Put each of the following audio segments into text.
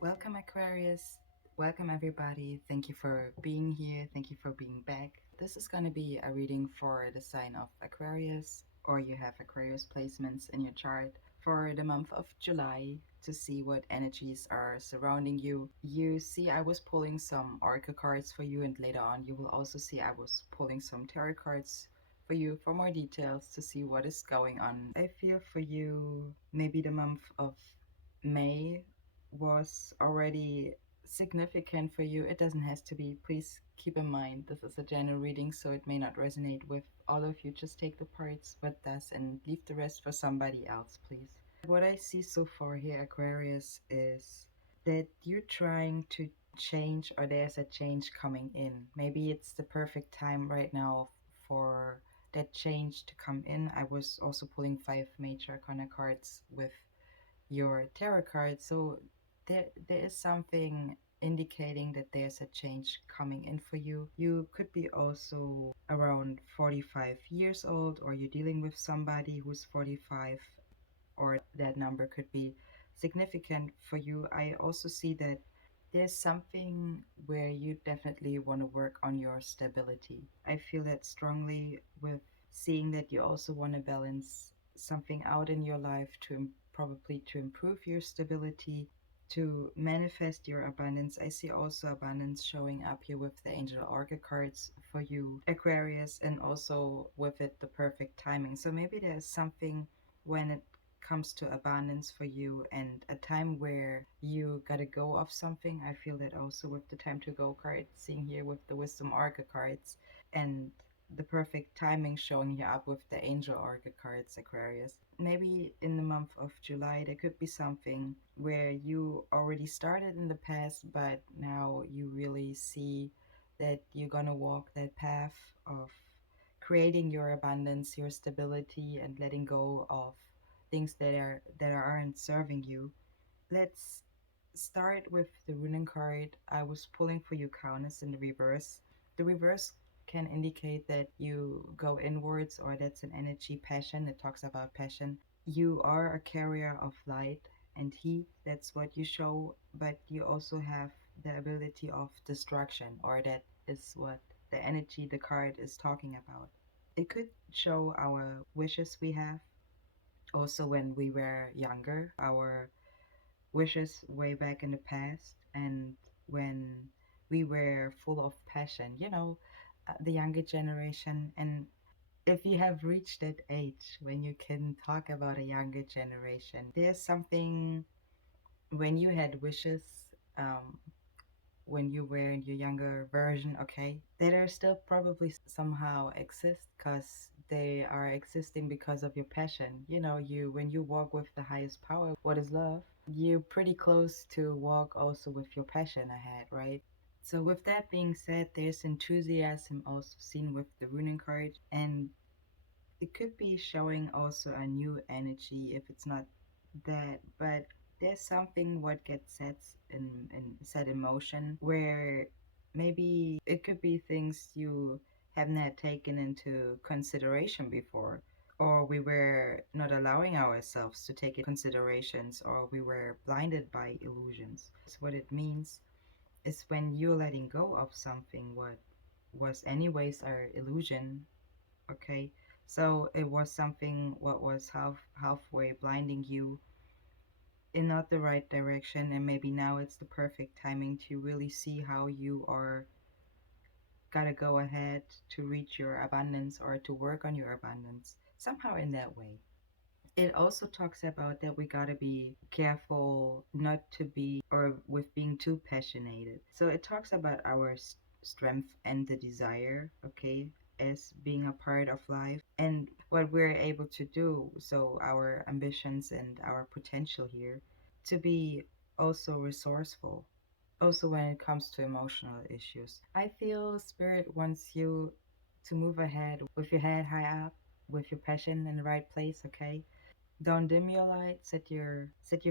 Welcome, Aquarius. Welcome, everybody. Thank you for being here. Thank you for being back. This is going to be a reading for the sign of Aquarius, or you have Aquarius placements in your chart for the month of July to see what energies are surrounding you. You see, I was pulling some oracle cards for you, and later on, you will also see I was pulling some tarot cards for you for more details to see what is going on. I feel for you, maybe the month of May was already significant for you. It doesn't have to be. Please keep in mind this is a general reading, so it may not resonate with all of you. Just take the parts what does and leave the rest for somebody else, please. What I see so far here, Aquarius, is that you're trying to change, or there's a change coming in. Maybe it's the perfect time right now for that change to come in. I was also pulling 5 major arcana cards with your tarot card. So there is something indicating that there's a change coming in for you. You could be also around 45 years old, or you're dealing with somebody who's 45, or that number could be significant for you. I also see that there's something where you definitely want to work on your stability. I feel that strongly with seeing that you also want to balance something out in your life to probably to improve your stability, to manifest your abundance. I see also abundance showing up here with the angel oracle cards for you, Aquarius, and also with it the perfect timing. So maybe there's something when it comes to abundance for you and a time where you gotta go off something. I feel that also with the time to go card, seeing here with the wisdom oracle cards and the perfect timing showing you up with the angel oracle cards, Aquarius. Maybe in the month of July there could be something where you already started in the past, but now you really see that you're gonna walk that path of creating your abundance, your stability, and letting go of things that aren't serving you. Let's start with the runen card. I was pulling for you Countess in the reverse. The reverse can indicate that you go inwards, or that's an energy passion. It talks about passion. You are a carrier of light and heat. That's what you show, but you also have the ability of destruction, or that is what the energy the card is talking about. It could show our wishes we have also when we were younger, our wishes way back in the past, and when we were full of passion, the younger generation. And if you have reached that age when you can talk about a younger generation, there's something when you had wishes, um, when you were in your younger version, okay, that are still probably somehow exist because they are existing because of your passion. You when you walk with the highest power, what is love, you're pretty close to walk also with your passion ahead, right? So with that being said, there's enthusiasm also seen with the runing card, and it could be showing also a new energy if it's not that, but there's something what gets set in motion where maybe it could be things you haven't had taken into consideration before, or we were not allowing ourselves to take it considerations, or we were blinded by illusions. So what it means is when you're letting go of something what was anyways our illusion. Okay, so it was something what was halfway blinding you in not the right direction, and maybe now it's the perfect timing to really see how you are gotta go ahead to reach your abundance, or to work on your abundance somehow in that way. It also talks about that we gotta be careful not to be, or with being too passionate. So it talks about our strength and the desire, okay, as being a part of life and what we're able to do. So our ambitions and our potential here to be also resourceful. Also, when it comes to emotional issues, I feel Spirit wants you to move ahead with your head high up, with your passion in the right place, okay? Don't dim your light, set your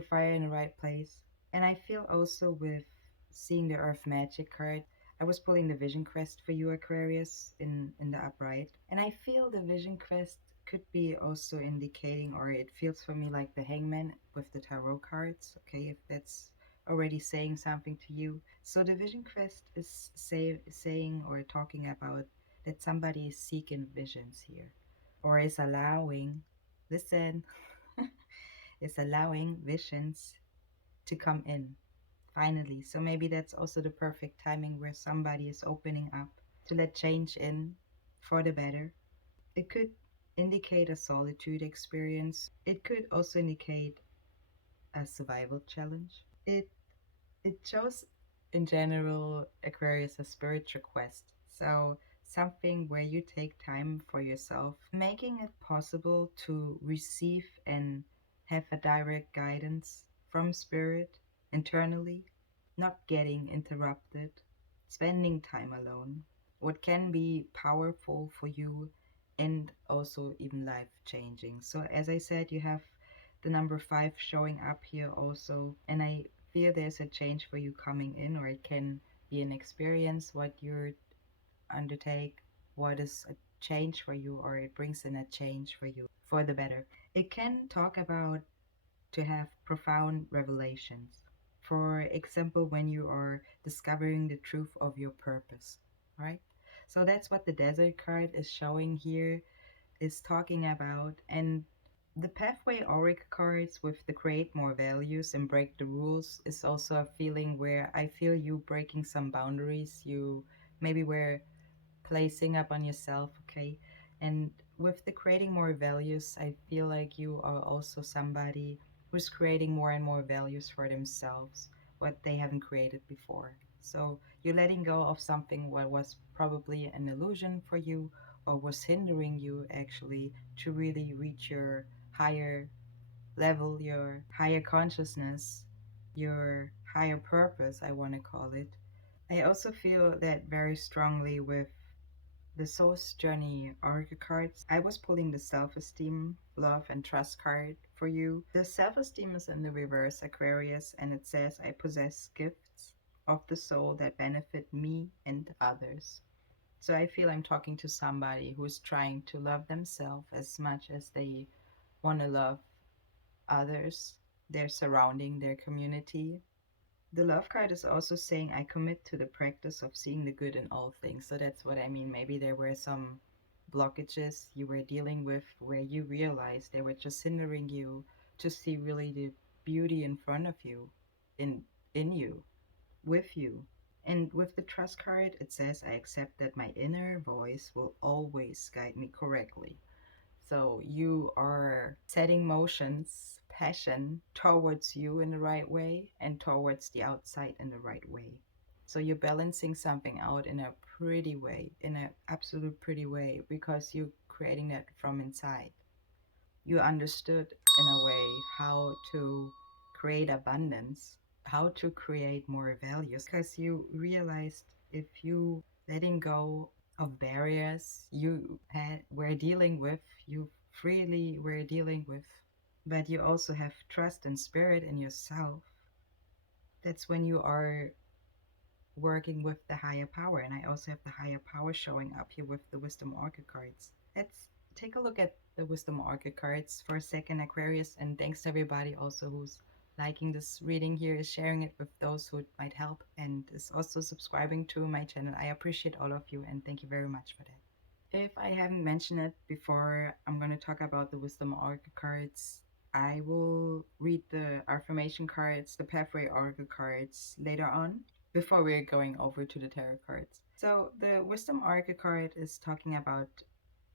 fire in the right place. And I feel also with seeing the Earth Magic card, I was pulling the Vision Crest for you, Aquarius, in the upright. And I feel the Vision Crest could be also indicating, or it feels for me like the Hangman with the tarot cards, okay, if that's already saying something to you. So the vision quest is saying or talking about that somebody is seeking visions here, or is allowing, listen, is allowing visions to come in finally. So maybe that's also the perfect timing where somebody is opening up to let change in for the better. It could indicate a solitude experience. It could also indicate a survival challenge. It shows in general Aquarius a spiritual quest. So something where you take time for yourself, making it possible to receive and have a direct guidance from spirit internally, not getting interrupted, spending time alone. What can be powerful for you and also even life changing. So as I said, you have the number 5 showing up here also, and I feel there's a change for you coming in, or it can be an experience what you undertake, what is a change for you, or it brings in a change for you for the better. It can talk about to have profound revelations. For example, when you are discovering the truth of your purpose, right? So that's what the desert card is showing here, is talking about. And the pathway oracle cards with the create more values and break the rules is also a feeling where I feel you breaking some boundaries you maybe were placing up on yourself, okay? And with the creating more values, I feel like you are also somebody who's creating more and more values for themselves, what they haven't created before. So you're letting go of something what was probably an illusion for you or was hindering you actually to really reach your higher level, your higher consciousness, your higher purpose, I want to call it. I also feel that very strongly with the Soul's Journey Oracle cards. I was pulling the self esteem, love, and trust card for you. The self esteem is in the reverse Aquarius, and it says, I possess gifts of the soul that benefit me and others. So I feel I'm talking to somebody who's trying to love themselves as much as they want to love others, their surrounding, their community. The love card is also saying, I commit to the practice of seeing the good in all things. So that's what I mean. Maybe there were some blockages you were dealing with where you realized they were just hindering you to see really the beauty in front of you, in in you, with you. And with the trust card, it says, I accept that my inner voice will always guide me correctly. So you are setting motions, passion towards you in the right way and towards the outside in the right way. So you're balancing something out in a pretty way, in an absolute pretty way, because you're creating that from inside. You understood in a way how to create abundance, how to create more values, because you realized if you letting go of barriers you had were dealing with, you freely were dealing with, but you also have trust and spirit in yourself. That's when you are working with the higher power. And I also have the higher power showing up here with the wisdom oracle cards. Let's take a look at the wisdom oracle cards for a second, Aquarius. And thanks to everybody also who's liking this reading here, is sharing it with those who it might help, and is also subscribing to my channel. I appreciate all of you and thank you very much for that. If I haven't mentioned it before, I'm going to talk about the wisdom oracle cards. I will read the affirmation cards, the pathway oracle cards later on, before we're going over to the tarot cards. So the wisdom oracle card is talking about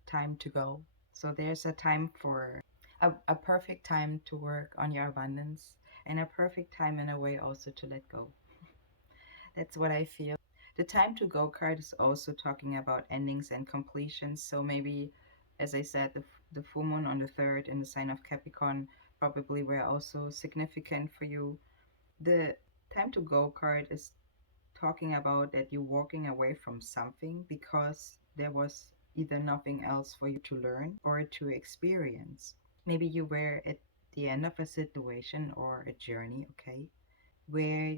time to go. So there's a time for a perfect time to work on your abundance, and a perfect time in a way also to let go. That's what I feel. The time to go card is also talking about endings and completions. So maybe, as I said, the full moon on the 3rd in the sign of Capricorn probably were also significant for you. The time to go card is talking about that you're walking away from something because there was either nothing else for you to learn or to experience. Maybe you were at the end of a situation or a journey, okay, where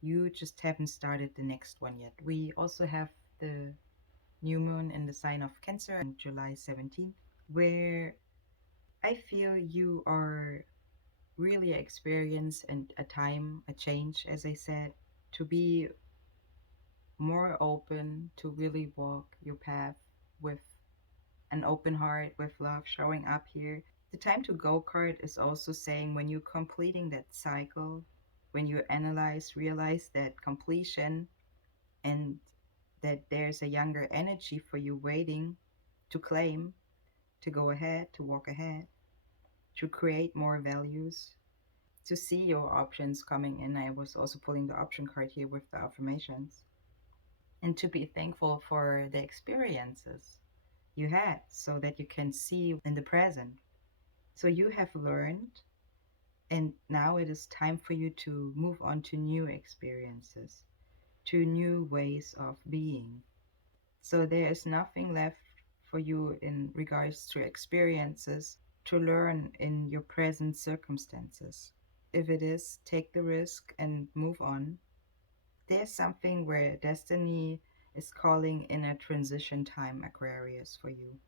you just haven't started the next one yet. We also have the new moon in the sign of Cancer on July 17th, where I feel you are really experience and a time, a change, as I said, to be more open, to really walk your path with an open heart, with love showing up here. The time to go card is also saying when you're completing that cycle, when you analyze, realize that completion and that there's a younger energy for you waiting to claim, to go ahead, to walk ahead, to create more values, to see your options coming in. I was also pulling the option card here with the affirmations, and to be thankful for the experiences you had so that you can see in the present. So you have learned, and now it is time for you to move on to new experiences, to new ways of being. So there is nothing left for you in regards to experiences to learn in your present circumstances. If it is, take the risk and move on. There's something where destiny is calling in a transition time, Aquarius, for you.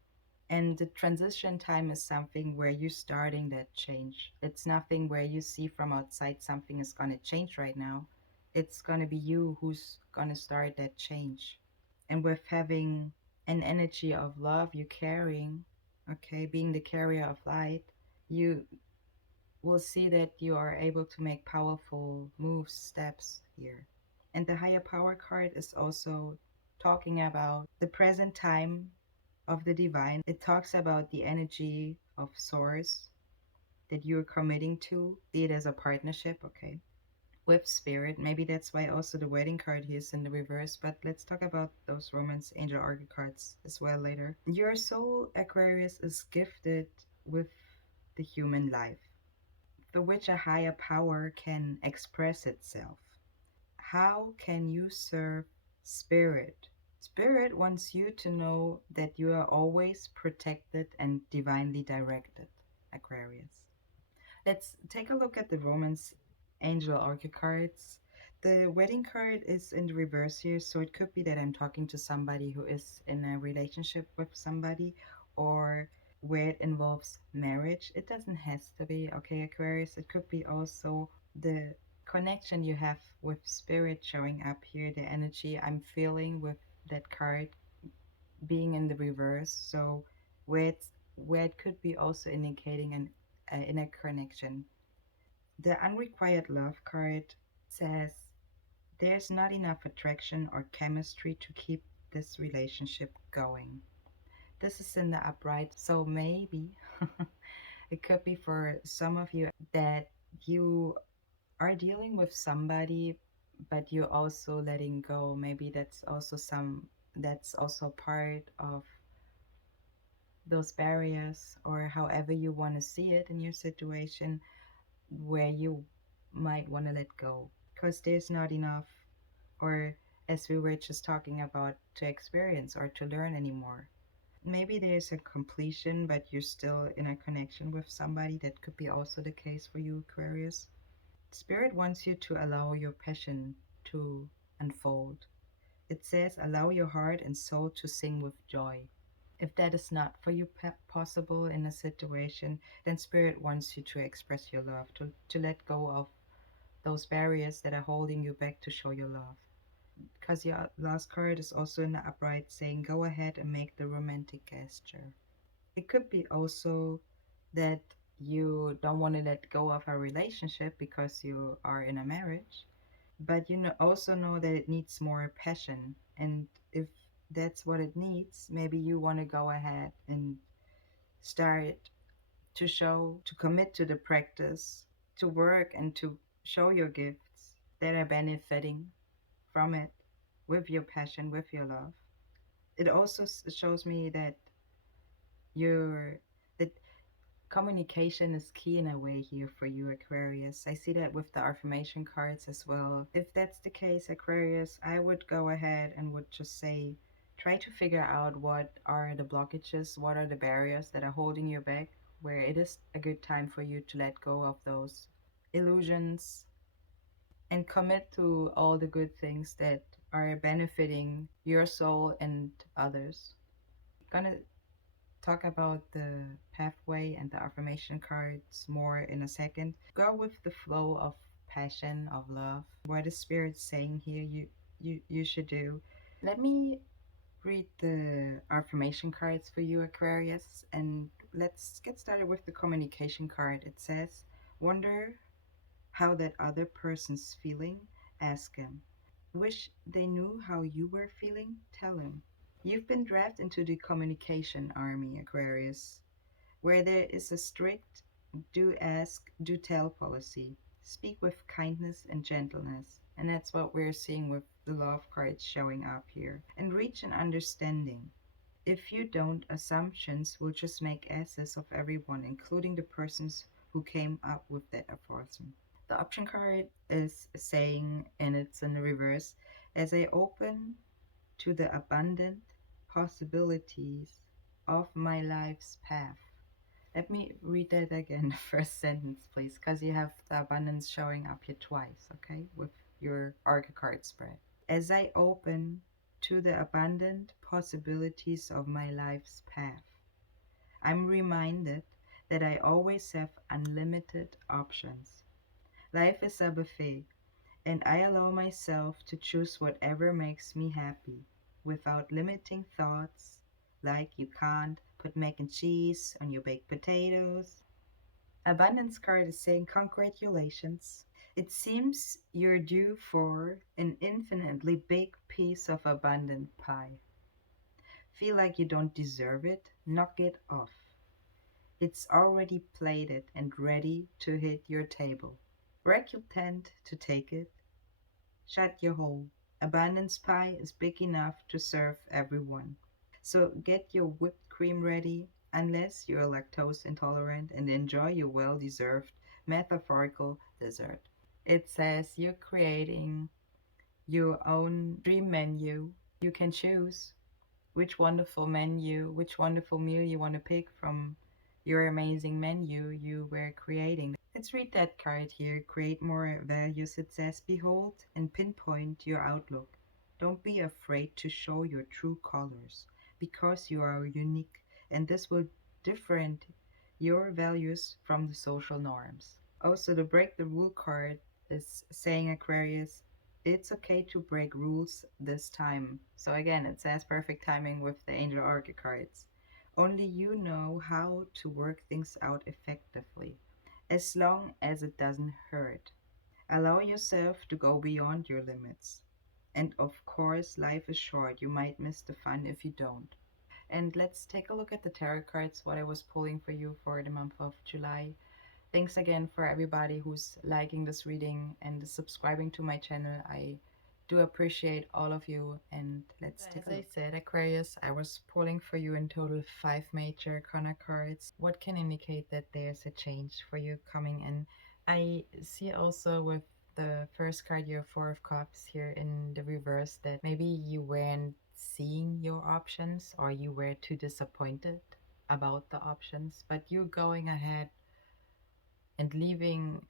And the transition time is something where you're starting that change. It's nothing where you see from outside something is going to change right now. It's going to be you who's going to start that change. And with having an energy of love you're carrying, okay, being the carrier of light, you will see that you are able to make powerful moves, steps here. And the higher power card is also talking about the present time of the divine. It talks about the energy of source that you're committing to, be it as a partnership, okay, with spirit. Maybe that's why also the wedding card here is in the reverse, but let's talk about those romance angel arc cards as well later. Your soul, Aquarius, is gifted with the human life, through which a higher power can express itself. How can you serve spirit? Spirit wants you to know that you are always protected and divinely directed, Aquarius. Let's take a look at the Romance Angel Oracle cards. The wedding card is in the reverse here, so it could be that I'm talking to somebody who is in a relationship with somebody, or where it involves marriage. It doesn't have to be, okay, Aquarius. It could be also the connection you have with spirit showing up here, the energy I'm feeling with that card being in the reverse. So where it could be also indicating an inner connection. The unrequired love card says there's not enough attraction or chemistry to keep this relationship going. This is in the upright, so maybe it could be for some of you that you are dealing with somebody, but you're also letting go. Maybe that's also part of those barriers, or however you want to see it in your situation, where you might want to let go because there's not enough, or as we were just talking about, to experience or to learn anymore. Maybe there's a completion, but you're still in a connection with somebody. That could be also the case for you, Aquarius. Spirit wants you to allow your passion to unfold. It says, allow your heart and soul to sing with joy. If that is not for you possible in a situation, then Spirit wants you to express your love, to let go of those barriers that are holding you back to show your love. Because your last card is also in the upright saying, go ahead and make the romantic gesture. It could be also that you don't want to let go of a relationship because you are in a marriage, but you also know that it needs more passion. And if that's what it needs, maybe you want to go ahead and start to show, to commit to the practice, to work and to show your gifts that are benefiting from it with your passion, with your love. It also shows me that you're that communication is key in a way here for you, Aquarius. I see that with the affirmation cards as well. If that's the case, Aquarius, I would go ahead and would just say, try to figure out what are the blockages, what are the barriers that are holding you back, where it is a good time for you to let go of those illusions and commit to all the good things that are benefiting your soul and others. Gonna talk about the pathway and the affirmation cards more in a second. Go with the flow of passion, of love, what the spirit's saying here you should do. Let me read the affirmation cards for you, Aquarius, and let's get started with the communication card. It says, wonder how that other person's feeling? Ask him. Wish they knew how you were feeling? Tell him. You've been drafted into the communication army, Aquarius, where there is a strict do ask, do tell policy. Speak with kindness and gentleness. And that's what we're seeing with the love cards showing up here. And reach an understanding. If you don't, assumptions will just make asses of everyone, including the persons who came up with that enforcement. The option card is saying, and it's in the reverse, as I open to the abundant possibilities of my life's path. Let me read that again, the first sentence, please, because you have the abundance showing up here twice, okay, with your Oracle card spread. As I open to the abundant possibilities of my life's path, I'm reminded that I always have unlimited options. Life is a buffet, and I allow myself to choose whatever makes me happy without limiting thoughts like you can't put mac and cheese on your baked potatoes. Abundance card is saying congratulations. It seems you're due for an infinitely big piece of abundant pie. Feel like you don't deserve it? Knock it off. It's already plated and ready to hit your table. Rack your tent to take it. Shut your hole. Abundance pie is big enough to serve everyone. So get your whipped cream ready, unless you're lactose intolerant, and enjoy your well deserved metaphorical dessert. It says you're creating your own dream menu. You can choose which wonderful meal you want to pick from your amazing menu you were creating. Let's read that card here. Create more values. It says, behold and pinpoint your outlook. Don't be afraid to show your true colors because you are unique, and this will different your values from the social norms. Also, the break the rule card is saying, Aquarius, it's okay to break rules this time. So again, it says perfect timing with the Angel Oracle cards. Only you know how to work things out effectively, as long as it doesn't hurt. Allow yourself to go beyond your limits. And of course, life is short. You might miss the fun if you don't. And let's take a look at the tarot cards, what I was pulling for you for the month of July. Thanks again for everybody who's liking this reading and subscribing to my channel. I do appreciate all of you, and let's take a look. As I said, Aquarius, I was pulling for you in total 5 major arcana cards. What can indicate that there's a change for you coming in? I see also with the first card, your Four of Cups here in the reverse, that maybe you weren't seeing your options or you were too disappointed about the options, but you're going ahead and leaving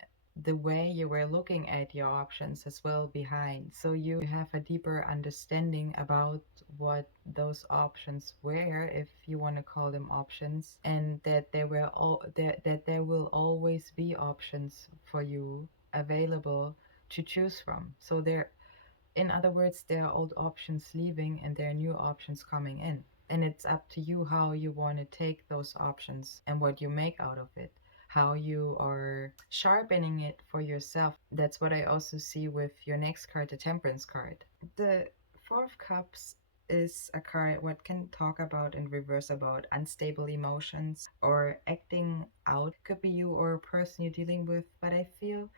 the way you were looking at your options as well behind. So you have a deeper understanding about what those options were, if you want to call them options, and that there will always be options for you available to choose from. So there, in other words, there are old options leaving and there are new options coming in. And it's up to you how you want to take those options and what you make out of it, how you are sharpening it for yourself. That's what I also see with your next card, the Temperance card. The Four of Cups is a card what can talk about in reverse about unstable emotions or acting out. Could be you or a person you're dealing with, but I feel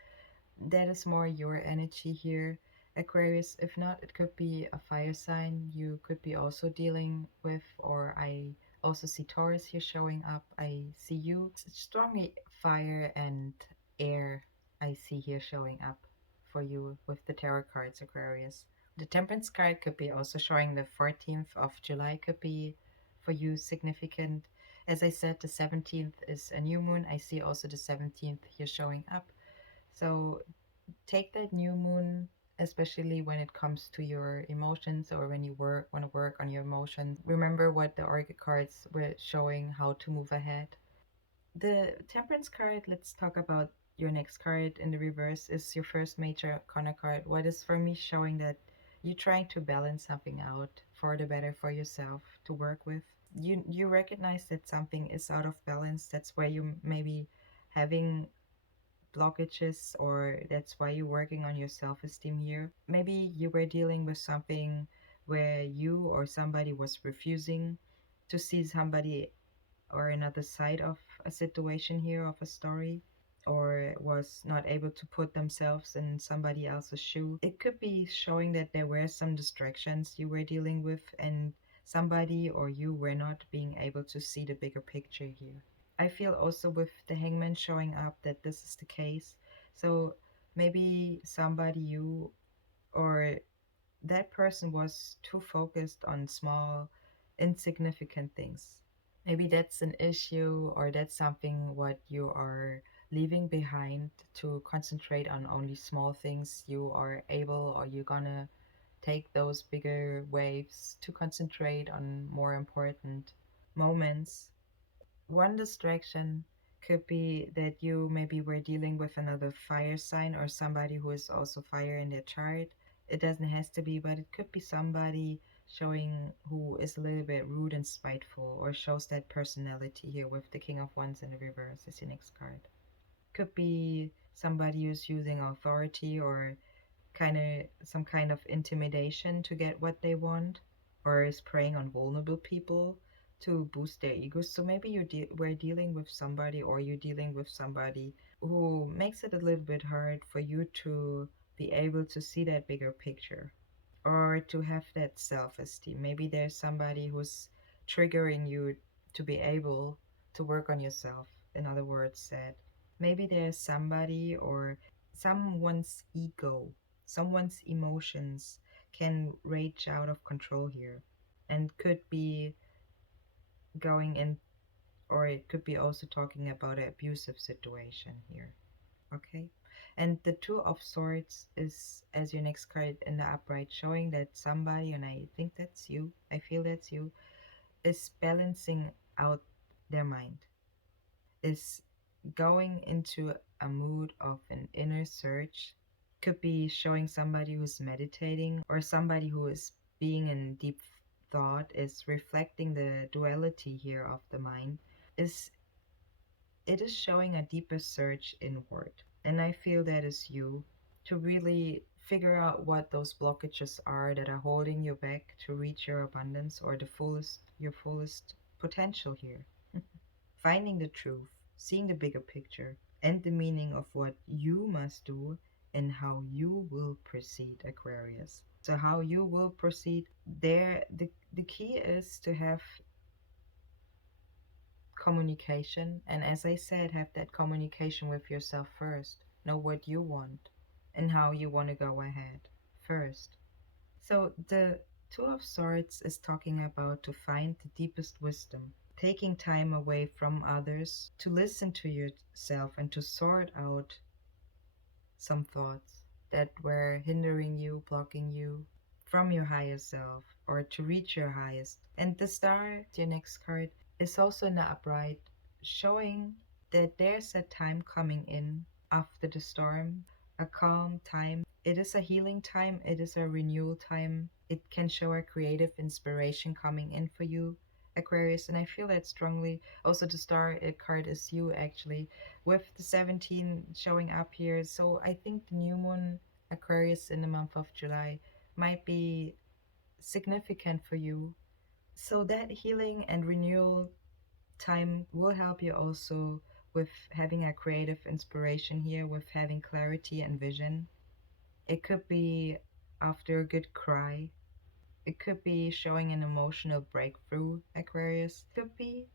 that is more your energy here, Aquarius. If not, it could be a fire sign you could be also dealing with, or I also see Taurus here showing up. I see you strongly fire and air. I see here showing up for you with the tarot cards, Aquarius. The Temperance card could be also showing the 14th of July could be for you significant. As I said, the 17th is a new moon. I see also the 17th here showing up. So take that new moon especially when it comes to your emotions or when you want to work on your emotions. Remember what the Oracle cards were showing how to move ahead. The Temperance card, let's talk about your next card in the reverse, is your first major arcana card. What is for me showing that you're trying to balance something out for the better for yourself to work with. You recognize that something is out of balance. That's where you maybe having blockages, or that's why you're working on your self-esteem here. Maybe you were dealing with something where you or somebody was refusing to see somebody or another side of a situation here, of a story, or was not able to put themselves in somebody else's shoe. It could be showing that there were some distractions you were dealing with, and somebody or you were not being able to see the bigger picture here. I feel also with the hangman showing up that this is the case. So maybe somebody, you or that person, was too focused on small, insignificant things. Maybe that's an issue, or that's something what you are leaving behind to concentrate on only small things. You are able, or you're gonna take those bigger waves to concentrate on more important moments. One distraction could be that you maybe were dealing with another fire sign or somebody who is also fire in their chart. It doesn't has to be, but it could be somebody showing who is a little bit rude and spiteful, or shows that personality here with the King of Wands in the reverse as your next card. Could be somebody who's using authority or some kind of intimidation to get what they want, or is preying on vulnerable people to boost their egos. So maybe we're dealing with somebody, or you're dealing with somebody who makes it a little bit hard for you to be able to see that bigger picture, or to have that self-esteem. Maybe there's somebody who's triggering you to be able to work on yourself. In other words, that maybe there's somebody or someone's ego, someone's emotions can rage out of control here, and could be going in, or it could be also talking about an abusive situation here. Okay. And the Two of Swords is as your next card in the upright, showing that somebody, and I think that's you, I feel that's you, is balancing out their mind, is going into a mood of an inner search. Could be showing somebody who's meditating, or somebody who is being in deep thought, is reflecting the duality here of the mind. Is It is showing a deeper search inward. And I feel that is you, to really figure out what those blockages are that are holding you back to reach your abundance, or your fullest potential here. Finding the truth, seeing the bigger picture, and the meaning of what you must do and how you will proceed, Aquarius. So how you will proceed there, the key is to have communication, and as I said, have that communication with yourself first. Know what you want and how you want to go ahead first. So the Two of Swords is talking about to find the deepest wisdom, taking time away from others to listen to yourself and to sort out some thoughts that were hindering you, blocking you from your higher self, or to reach your highest. And the Star, your next card, is also in the upright, showing that there's a time coming in after the storm, a calm time. It is a healing time, it is a renewal time. It can show a creative inspiration coming in for you, Aquarius, and I feel that strongly. Also, the Star card is you, actually, with the 17 showing up here. So I think the new moon, Aquarius, in the month of July might be significant for you. So that healing and renewal time will help you also with having a creative inspiration here, with having clarity and vision. It could be after a good cry. It could be showing an emotional breakthrough, Aquarius. It could be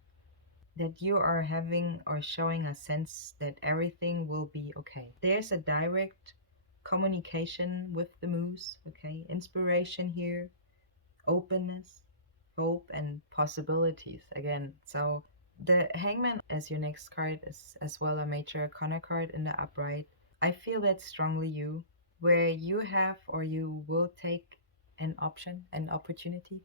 that you are having or showing a sense that everything will be okay. There's a direct communication with the moose, okay? Inspiration here, openness, hope, and possibilities again. So the Hangman as your next card is as well a major arcana card in the upright. I feel that strongly you. where you have or you will take an option, an opportunity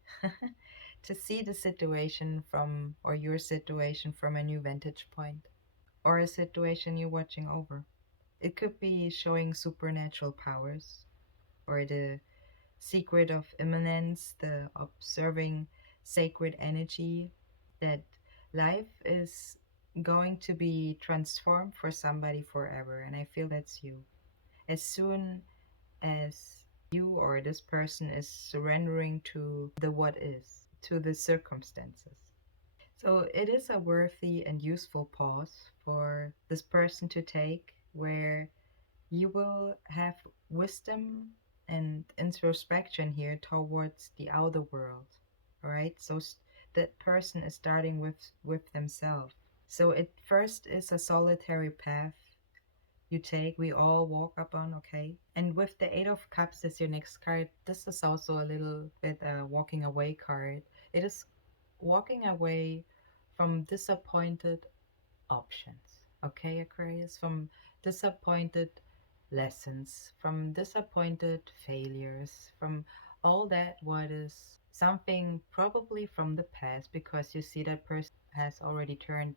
to see the situation from, or your situation from a new vantage point, or a situation you're watching over. It could be showing supernatural powers, or the secret of immanence, the observing sacred energy, that life is going to be transformed for somebody forever. And I feel that's you. As soon as you or this person is surrendering to the what is, to the circumstances. So it is a worthy and useful pause for this person to take, where you will have wisdom and introspection here towards the outer world. All right, so that person is starting with themselves. So it first is a solitary path you take, we all walk up on, okay? And with the Eight of Cups as your next card, this is also a little bit a walking away card. It is walking away from disappointed options, okay, Aquarius? From disappointed lessons, from disappointed failures, from all that what is something probably from the past, because you see that person has already turned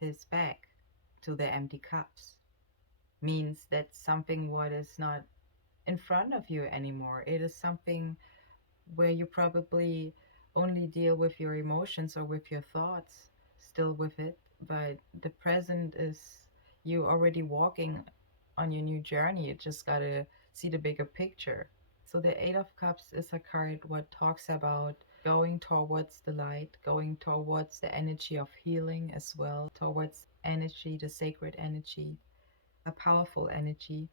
his back to the empty cups, means that something what is not in front of you anymore. It is something where you probably only deal with your emotions or with your thoughts, still with it, but the present is you already walking on your new journey. You just gotta see the bigger picture. So the Eight of Cups is a card what talks about going towards the light, going towards the energy of healing as well, towards energy, the sacred energy, a powerful energy.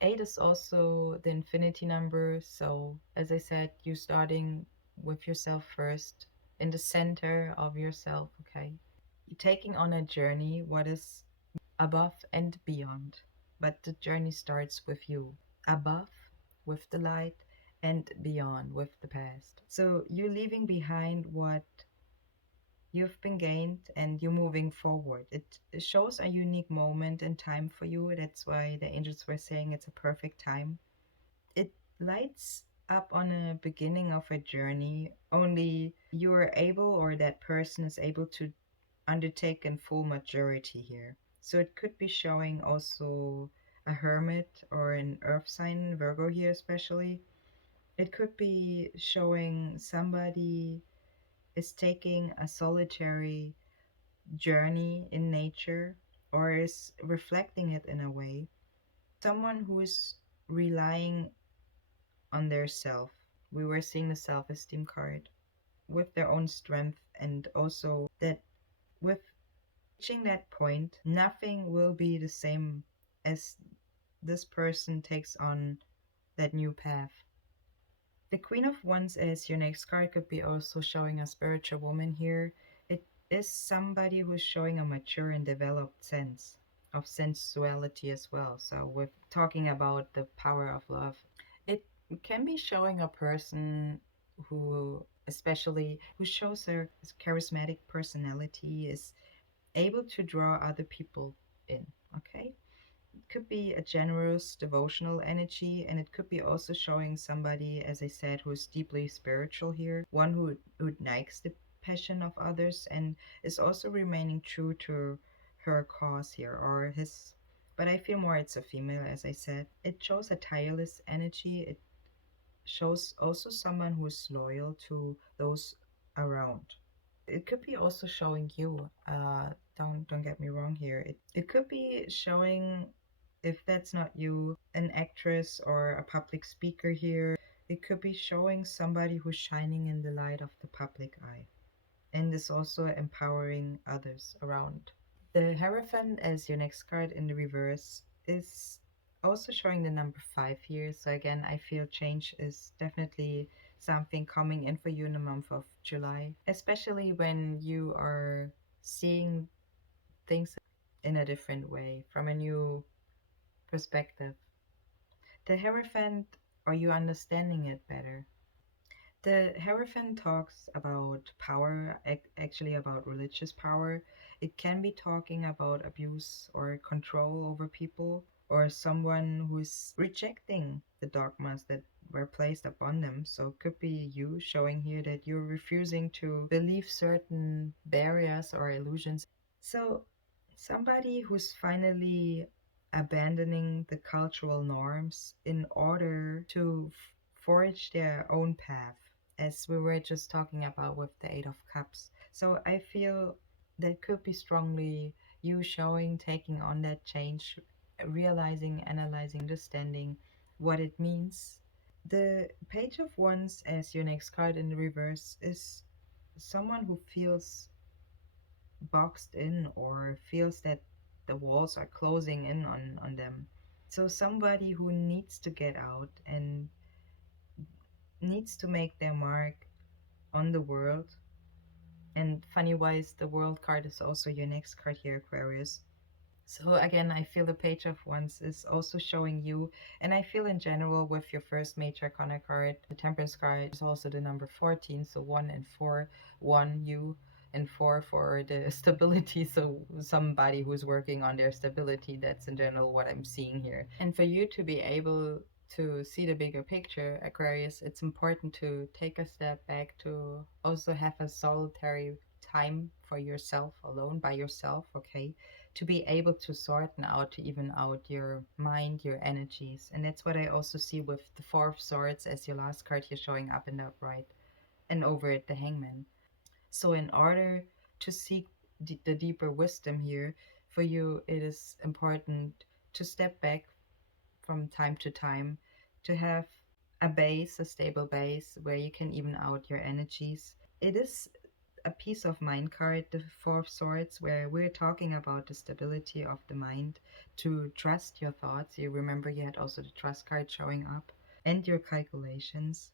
Eight is also the infinity number. So, as I said, you starting with yourself first, in the center of yourself, okay? You're taking on a journey, what is above and beyond. But the journey starts with you, above with the light, and beyond with the past. So, you're leaving behind what you've been gained and you're moving forward. It shows a unique moment in time for you. That's why the angels were saying it's a perfect time. It lights up on a beginning of a journey. Only you are able, or that person is able to undertake in full maturity here. So it could be showing also a hermit or an earth sign, Virgo here especially. It could be showing somebody is taking a solitary journey in nature, or is reflecting it in a way. Someone who is relying on their self. We were seeing the self esteem card with their own strength, and also that with reaching that point, nothing will be the same as this person takes on that new path. The Queen of Wands as your next card could be also showing a spiritual woman here. It is somebody who's showing a mature and developed sense of sensuality as well. So, with talking about the power of love, it can be showing a person who, especially who shows their charismatic personality, is able to draw other people in. Okay, could be a generous devotional energy, and it could be also showing somebody, as I said, who's deeply spiritual here, one who likes the passion of others and is also remaining true to her cause here, or his. But I feel more it's a female, as I said. It shows a tireless energy. It shows also someone who's loyal to those around. It could be also showing you. Don't get me wrong here. It could be showing, if that's not you, an actress or a public speaker here. It could be showing somebody who's shining in the light of the public eye, and is also empowering others around. The Hierophant as your next card in the reverse is also showing the number 5 here. So again, I feel change is definitely something coming in for you in the month of July, especially when you are seeing things in a different way, from a new perspective. The Hierophant, are you understanding it better? The Hierophant talks about power, actually about religious power. It can be talking about abuse or control over people. or someone who's rejecting the dogmas that were placed upon them. So it could be you showing here that you're refusing to believe certain barriers or illusions. So somebody who's finally abandoning the cultural norms in order to forge their own path, as we were just talking about with the Eight of Cups. So I feel that could be strongly you showing, taking on that change, realizing, analyzing, understanding what it means. The Page of Wands as your next card in the reverse is someone who feels boxed in or feels that the walls are closing in on them. So somebody who needs to get out and needs to make their mark on the world. And funny wise, the world card is also your next card here, Aquarius. So again, I feel the Page of Wands is also showing you, and I feel in general with your first major arcana card, the Temperance card is also the number 14, so 1 and 4, 1 you, and 4 for the stability, so somebody who's working on their stability, that's in general what I'm seeing here. And for you to be able to see the bigger picture, Aquarius, it's important to take a step back, to also have a solitary time for yourself alone by yourself, okay? To be able to sort out, to even out your mind, your energies. And that's what I also see with the Four of Swords as your last card here showing up in the upright, and over it, the Hangman. So, in order to seek the deeper wisdom here, for you, it is important to step back from time to time, to have a base, a stable base where you can even out your energies. It is a peace of mind card, the Four of Swords, where we're talking about the stability of the mind, to trust your thoughts. You remember you had also the trust card showing up, and your calculations.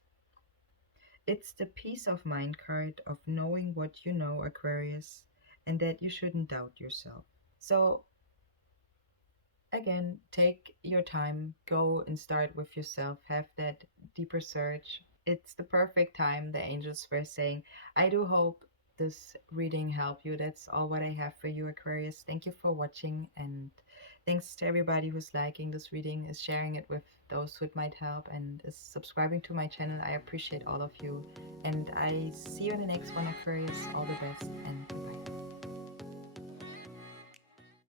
It's the peace of mind card of knowing what you know, Aquarius, and that you shouldn't doubt yourself. So again, take your time, go and start with yourself, have that deeper search. It's the perfect time, the angels were saying. I do hope this reading helped you. That's all what I have for you, Aquarius. Thank you for watching, and thanks to everybody who's liking this reading, is sharing it with those who it might help, and is subscribing to my channel. I appreciate all of you, and I see you in the next one, Aquarius. All the best, and bye.